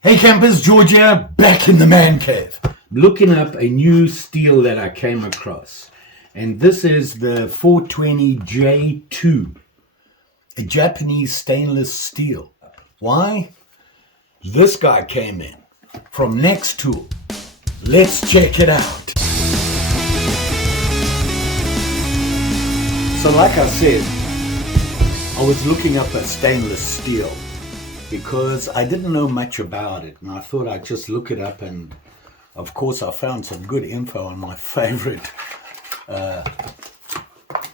Hey campers, George here, back in the man cave. Looking up a new steel that I came across. And this is the 420J2, a Japanese stainless steel. Why? This guy came in from Nextool. Let's check it out. So like I said, I was looking up a stainless steel because I didn't know much about it, and I thought I'd just look it up, and of course I found some good info on my favorite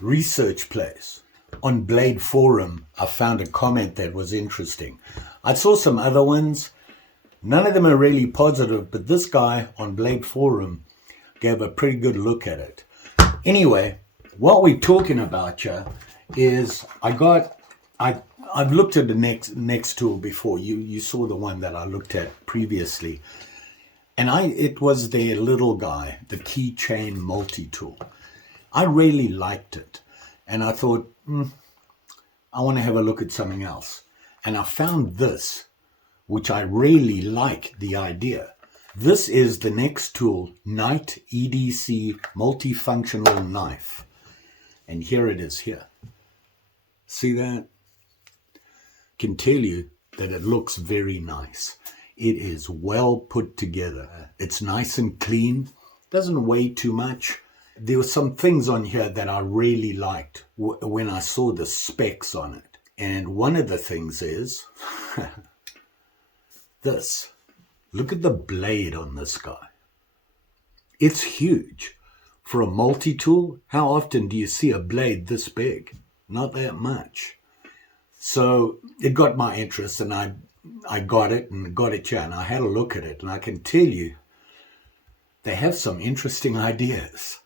research place. On Blade Forum, I found a comment that was interesting. I saw some other ones. None of them are really positive, but this guy on Blade Forum gave a pretty good look at it. Anyway, what we're talking about here is I've looked at the Nextool before. You saw the one that I looked at previously. And it was their little guy, the keychain multi-tool. I really liked it. And I thought, I want to have a look at something else. And I found this, which I really like the idea. This is the Nextool Knight EDC multifunctional knife. And here it is here. See that? Can tell you that it looks very nice. It is well put together. It's nice and clean. Doesn't weigh too much. There were some things on here that I really liked when I saw the specs on it. And one of the things is this. Look at the blade on this guy. It's huge. For a multi-tool, how often do you see a blade this big? Not that much. So it got my interest, and I got it and got it here, and I had a look at it, and I can tell you they have some interesting ideas.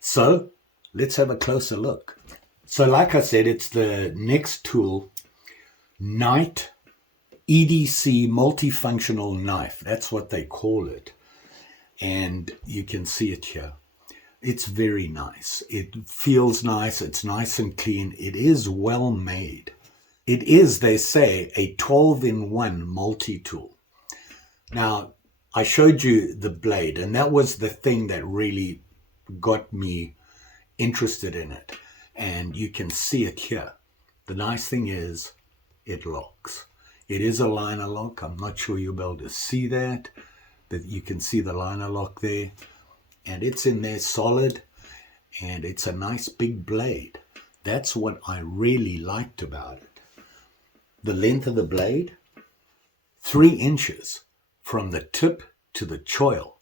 So let's have a closer look. So like I said, it's the Nextool Knight EDC multifunctional knife. That's what they call it. And you can see it here. It's very nice. It feels nice. It's nice and clean. It is well made. It is, they say, a 12-in-1 multi-tool. Now, I showed you the blade, and that was the thing that really got me interested in it. And you can see it here. The nice thing is, it locks. It is a liner lock. I'm not sure you'll be able to see that, but you can see the liner lock there. And it's in there solid, and it's a nice big blade. That's what I really liked about it. The length of the blade, 3 inches from the tip to the choil.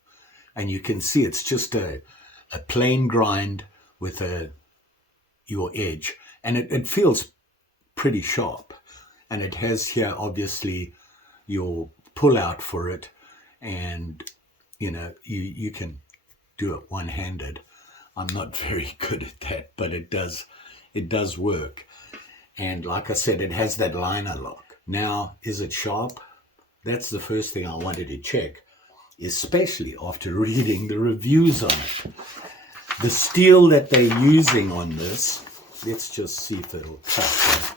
And you can see it's just a plain grind with your edge. And it feels pretty sharp. And it has here, obviously, your pull out for it. And, you can do it one-handed. I'm not very good at that, but it does work. And like I said, it has that liner lock. Now, is it sharp? That's the first thing I wanted to check, especially after reading the reviews on it. The steel that they're using on this, let's just see if it'll cut.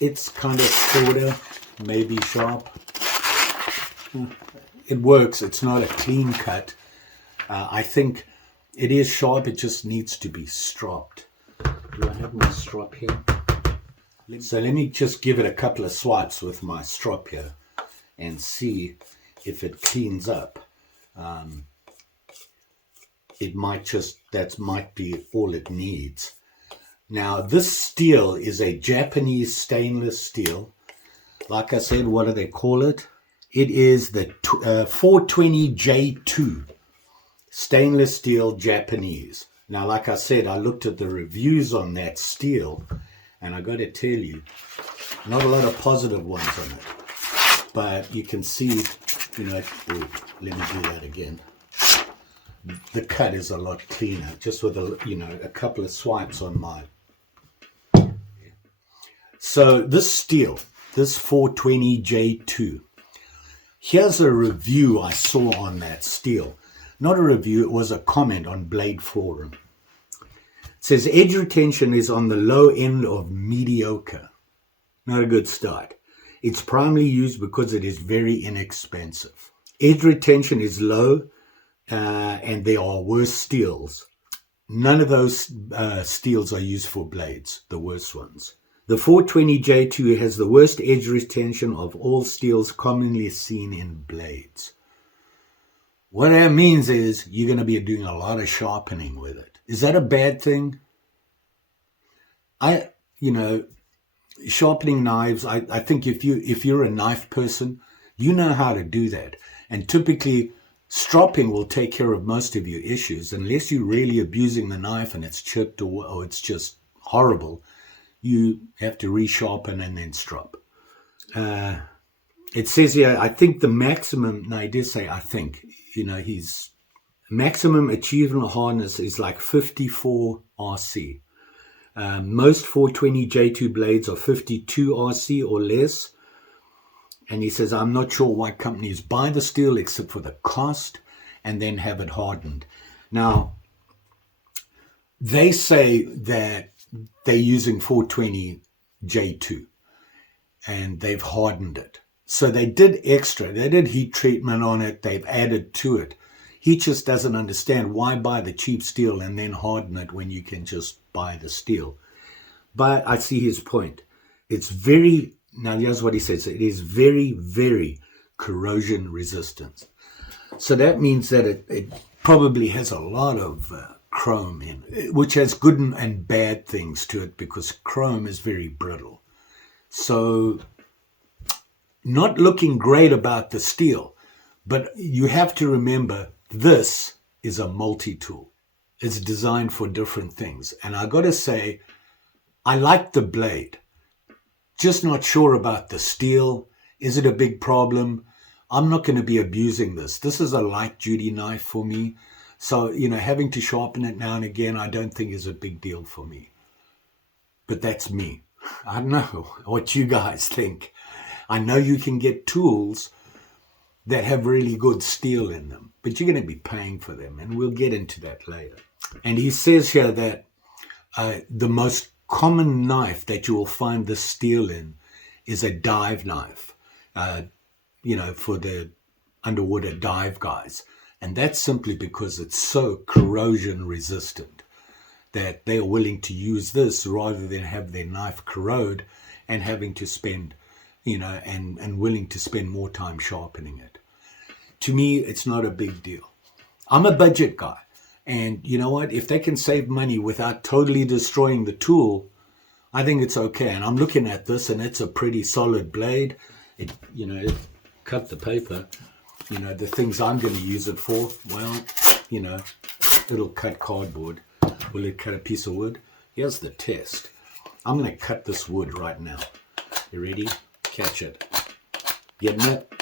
It's kind of sort of maybe sharp. It works. It's not a clean cut. I think it is sharp. It just needs to be stropped. Do I have my strop here? So let me just give it a couple of swipes with my strop here and see if it cleans up. That might be all it needs. Now this steel is a Japanese stainless steel. Like I said, what do they call it? It is the 420J2 stainless steel Japanese. Now, like I said, I looked at the reviews on that steel, and I got to tell you, not a lot of positive ones on it. But you can see, let me do that again. The cut is a lot cleaner, just with a couple of swipes on mine. So this steel, this 420J2, here's a review I saw on that steel. Not a review, it was a comment on Blade Forum. It says, edge retention is on the low end of mediocre. Not a good start. It's primarily used because it is very inexpensive. Edge retention is low, and there are worse steels. None of those steels are used for blades, the worst ones. The 420J2 has the worst edge retention of all steels commonly seen in blades. What that means is you're going to be doing a lot of sharpening with it. Is that a bad thing? Sharpening knives, I think if you're a knife person, you know how to do that. And typically, stropping will take care of most of your issues. Unless you're really abusing the knife and it's chipped or it's just horrible, you have to resharpen and then strop. It says here, I think the maximum, no, I did say I think, his maximum achievable hardness is like 54 RC. Most 420J2 blades are 52 RC or less. And he says, I'm not sure why companies buy the steel except for the cost and then have it hardened. Now, they say that they're using 420J2 and they've hardened it. So they did extra. They did heat treatment on it. They've added to it. He just doesn't understand why buy the cheap steel and then harden it when you can just buy the steel. But I see his point. It's very... Now, here's what he says. It is very, very corrosion resistant. So that means that it probably has a lot of chrome in it, which has good and bad things to it because chrome is very brittle. So not looking great about the steel, but you have to remember this is a multi-tool. It's designed for different things. And I got to say, I like the blade. Just not sure about the steel. Is it a big problem? I'm not going to be abusing this. This is a light duty knife for me. So, having to sharpen it now and again, I don't think is a big deal for me. But that's me. I don't know what you guys think. I know you can get tools that have really good steel in them, but you're going to be paying for them. And we'll get into that later. And he says here that the most common knife that you will find this steel in is a dive knife, for the underwater dive guys. And that's simply because it's so corrosion resistant that they are willing to use this rather than have their knife corrode and having to spend, and willing to spend more time sharpening it. To me, it's not a big deal. I'm a budget guy. And you know what? If they can save money without totally destroying the tool, I think it's okay. And I'm looking at this, and it's a pretty solid blade. It cut the paper. The things I'm going to use it for, well, it'll cut cardboard. Will it cut a piece of wood? Here's the test. I'm going to cut this wood right now. You ready? Catch it. Getting it?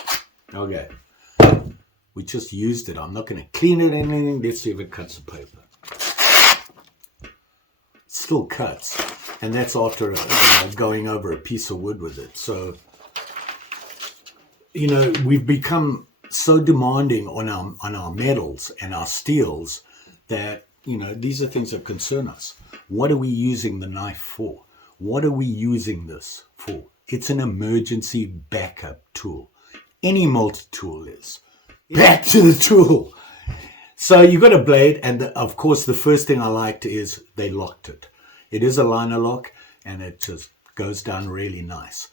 Okay. We just used it. I'm not going to clean it or anything. Let's see if it cuts the paper. It still cuts. And that's after going over a piece of wood with it. So, we've become so demanding on our metals and our steels that, these are things that concern us. What are we using the knife for? What are we using this for? It's an emergency backup tool. Any multi-tool is. Back to the tool. So you got a blade, and of course the first thing I liked is they locked it. It is a liner lock, and it just goes down really nice.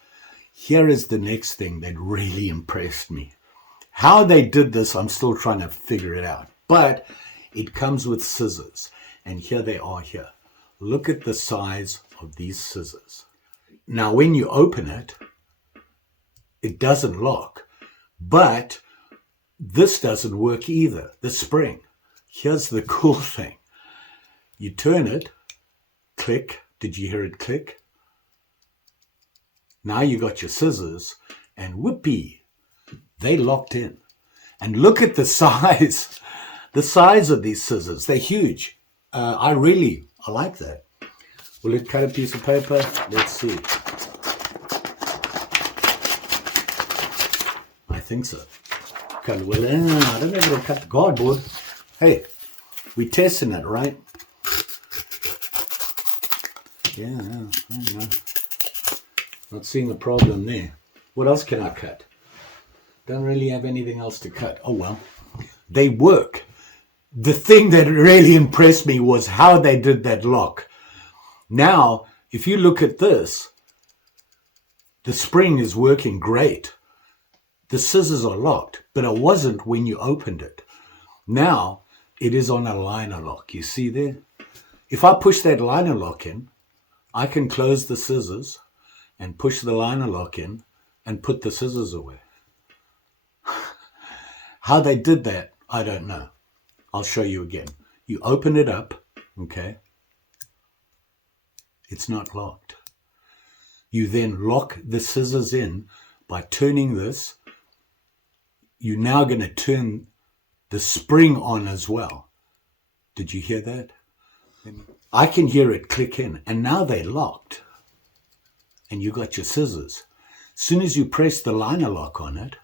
Here is the next thing that really impressed me. How they did this, I'm still trying to figure it out. But it comes with scissors, and here they are here. Look at the size of these scissors. Now, when you open it, it doesn't lock, but this doesn't work either, the spring. Here's the cool thing. You turn it, click. Did you hear it click? Now you got your scissors, and whoopee, they locked in. And look at the size. The size of these scissors, they're huge. I like that. Will it cut a piece of paper? Let's see. I think so. I don't know if it'll cut the cardboard. Hey, we're testing it, right? Yeah, I don't know. Not seeing a problem there. What else can I cut? Don't really have anything else to cut. Oh well, they work. The thing that really impressed me was how they did that lock. Now, if you look at this, the spring is working great. The scissors are locked, but it wasn't when you opened it. Now, it is on a liner lock. You see there? If I push that liner lock in, I can close the scissors and push the liner lock in and put the scissors away. How they did that, I don't know. I'll show you again. You open it up, okay? It's not locked. You then lock the scissors in by turning this. You're now going to turn the spring on as well. Did you hear that? I can hear it click in, and now they're locked. And you got your scissors. As soon as you press the liner lock on it,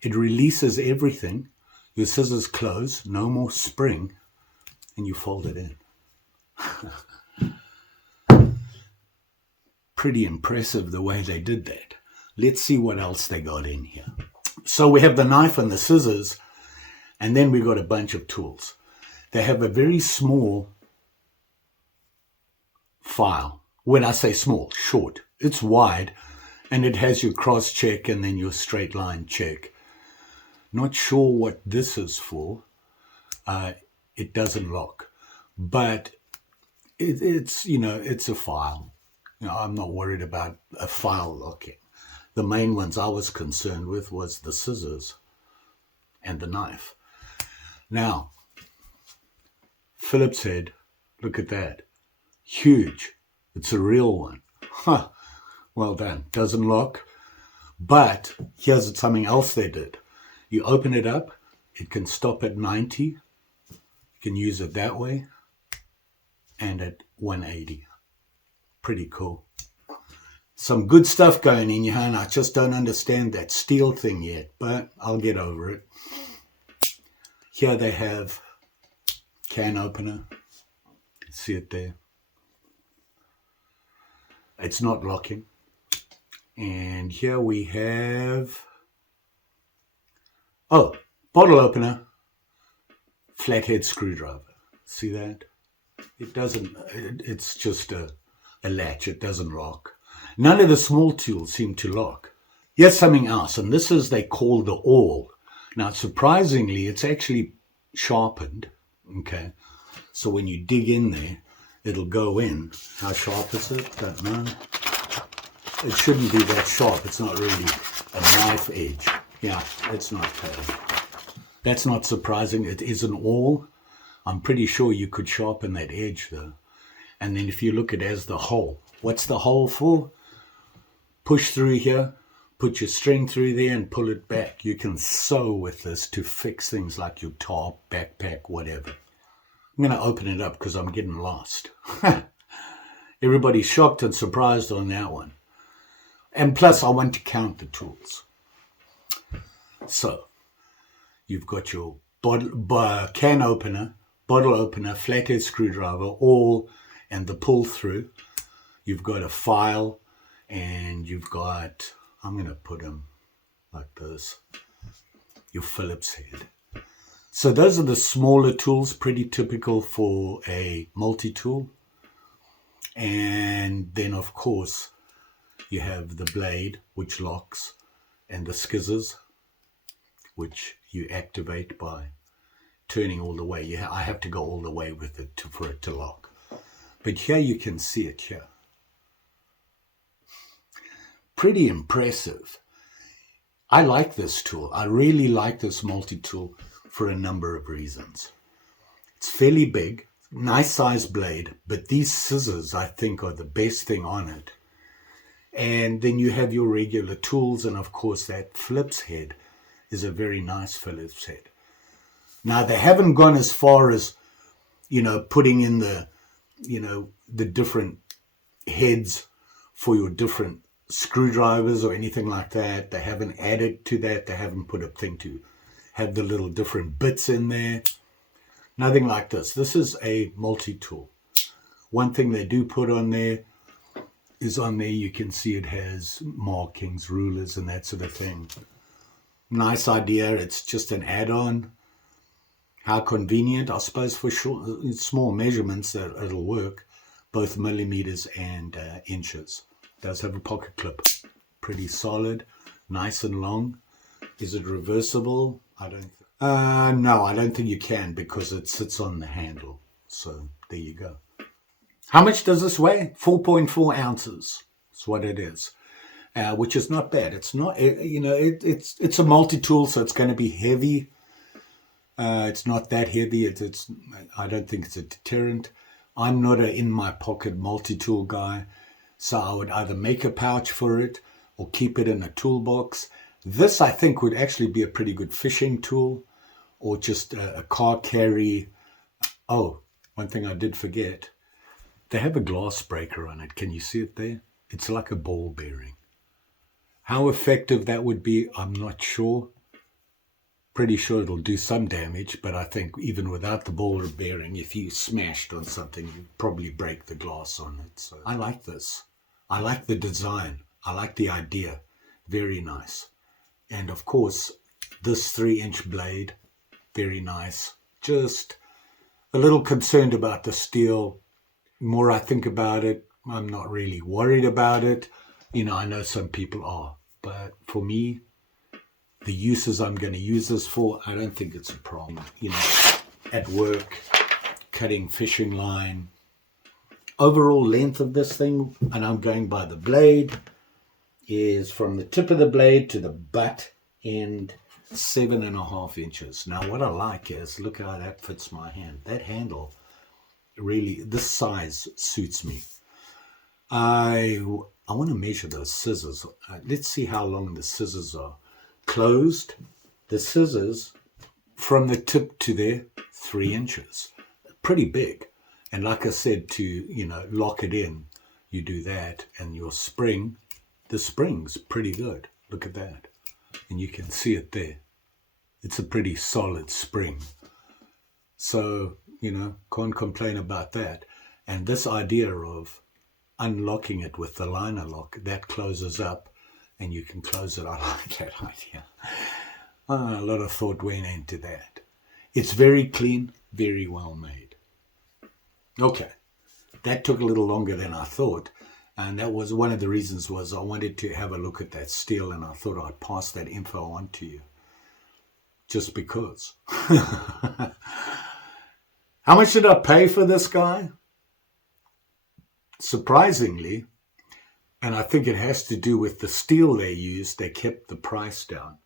it releases everything. Your scissors close, no more spring, and you fold it in. Pretty impressive the way they did that. Let's see what else they got in here. So we have the knife and the scissors, and then we've got a bunch of tools. They have a very small file. When I say small, short. It's wide, and it has your cross check and then your straight line check. Not sure what this is for. It doesn't lock, but it's a file. I'm not worried about a file locking. The main ones I was concerned with was the scissors and the knife. Now, Phillips head, look at that. Huge. It's a real one. Huh. Well done. Doesn't lock. But here's something else they did. You open it up. It can stop at 90. You can use it that way. And at 180. Pretty cool. Some good stuff going in here, and I just don't understand that steel thing yet, but I'll get over it. Here they have can opener. See it there? It's not locking. And here we have, bottle opener, flathead screwdriver. See that? It doesn't, it's just a latch. It doesn't lock. None of the small tools seem to lock. Here's something else, and this is they call the awl. Now, surprisingly, it's actually sharpened, okay? So when you dig in there, it'll go in. How sharp is it? Don't know. It shouldn't be that sharp. It's not really a knife edge. Yeah, it's not. That's not surprising. It is an awl. I'm pretty sure you could sharpen that edge, though. And then if you look at it as the hole, what's the hole for? Push through here, put your string through there and pull it back. You can sew with this to fix things like your top, backpack, whatever. I'm going to open it up because I'm getting lost. Everybody's shocked and surprised on that one. And plus, I want to count the tools. So, you've got your can opener, bottle opener, flathead screwdriver, awl, and the pull through. You've got a file, and you've got, I'm going to put them like this, your Phillips head. So those are the smaller tools, pretty typical for a multi-tool. And then, of course, you have the blade, which locks, and the scissors, which you activate by turning all the way. I have to go all the way with it for it to lock. But here you can see it here. Pretty impressive. I like this tool. I really like this multi-tool for a number of reasons. It's fairly big, nice size blade, but these scissors I think are the best thing on it. And then you have your regular tools, and of course that Phillips head is a very nice Phillips head. Now they haven't gone as far as, putting in the different heads for your different screwdrivers or anything like that. They haven't added to that. They haven't put a thing to have the little different bits in there. Nothing like this. This is a multi-tool. One thing they do put on there is on there. You can see it has markings, rulers, and that sort of thing. Nice idea. It's just an add-on. How convenient, I suppose, for small measurements that it'll work, both millimeters and inches. It does have a pocket clip. Pretty solid, nice and long. Is it reversible? No, I don't think you can, because it sits on the handle. So there you go. How much does this weigh? 4.4 ounces. That's what it is, which is not bad. It's not, it's a multi-tool, so it's going to be heavy. It's not that heavy. I don't think it's a deterrent. I'm not a in my pocket multi-tool guy, so I would either make a pouch for it or keep it in a toolbox. This, I think, would actually be a pretty good fishing tool, or just a car carry. Oh, one thing I did forget. They have a glass breaker on it. Can you see it there? It's like a ball bearing. How effective that would be, I'm not sure. Pretty sure it'll do some damage, but I think even without the ball bearing, if you smashed on something, you'd probably break the glass on it. So I like this. I like the design. I like the idea. Very nice. And of course, this 3-inch blade, very nice. Just a little concerned about the steel. The more I think about it, I'm not really worried about it. I know some people are, but for me, the uses I'm going to use this for, I don't think it's a problem. At work, cutting fishing line. Overall length of this thing, and I'm going by the blade, is from the tip of the blade to the butt end, 7.5 inches. Now what I like is, look how that fits my hand. That handle, really, this size suits me. I want to measure those scissors. Let's see how long the scissors are. Closed, the scissors from the tip to there, 3 inches. Pretty big. And like I said, to lock it in, you do that, and your spring, the spring's pretty good. Look at that. And you can see it there. It's a pretty solid spring. So, can't complain about that. And this idea of unlocking it with the liner lock, that closes up and you can close it. I like that idea. A lot of thought went into that. It's very clean, very well made. Okay, that took a little longer than I thought. And that was one of the reasons, was I wanted to have a look at that steel, and I thought I'd pass that info on to you. Just because. How much did I pay for this guy? Surprisingly, and I think it has to do with the steel they used, they kept the price down.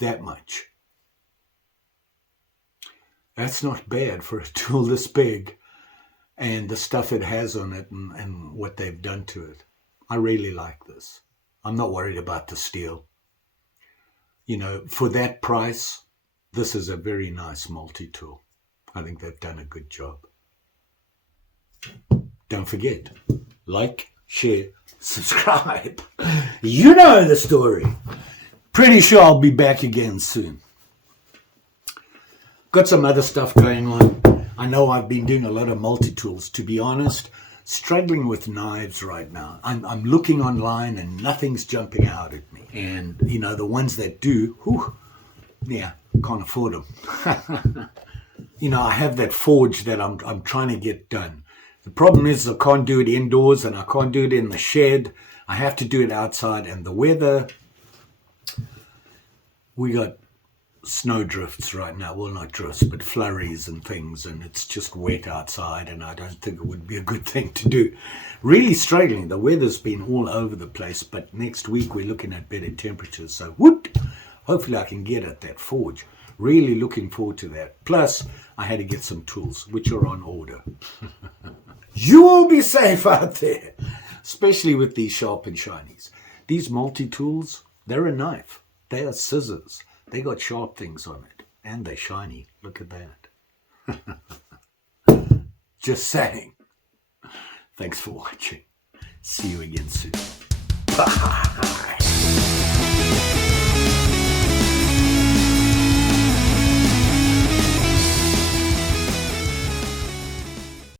That much. That's not bad for a tool this big, and the stuff it has on it, and what they've done to it. I really like this. I'm not worried about the steel. For that price, this is a very nice multi-tool. I think they've done a good job. Don't forget, like, share, subscribe. You know the story. Pretty sure I'll be back again soon. Got some other stuff going on. I know I've been doing a lot of multi-tools. To be honest, struggling with knives right now. I'm looking online and nothing's jumping out at me. And, the ones that do, can't afford them. I have that forge that I'm trying to get done. The problem is I can't do it indoors, and I can't do it in the shed. I have to do it outside, and the weather, we got snow drifts right now. Well, not drifts, but flurries and things, and it's just wet outside, and I don't think it would be a good thing to do. Really struggling. The weather's been all over the place, but next week we're looking at better temperatures, so hopefully I can get at that forge. Really looking forward to that. Plus, I had to get some tools, which are on order. You all be safe out there, especially with these sharp and shinies. These multi-tools, they're a knife. They are scissors. They got sharp things on it, and they're shiny. Look at that. Just saying. Thanks for watching. See you again soon. Bye.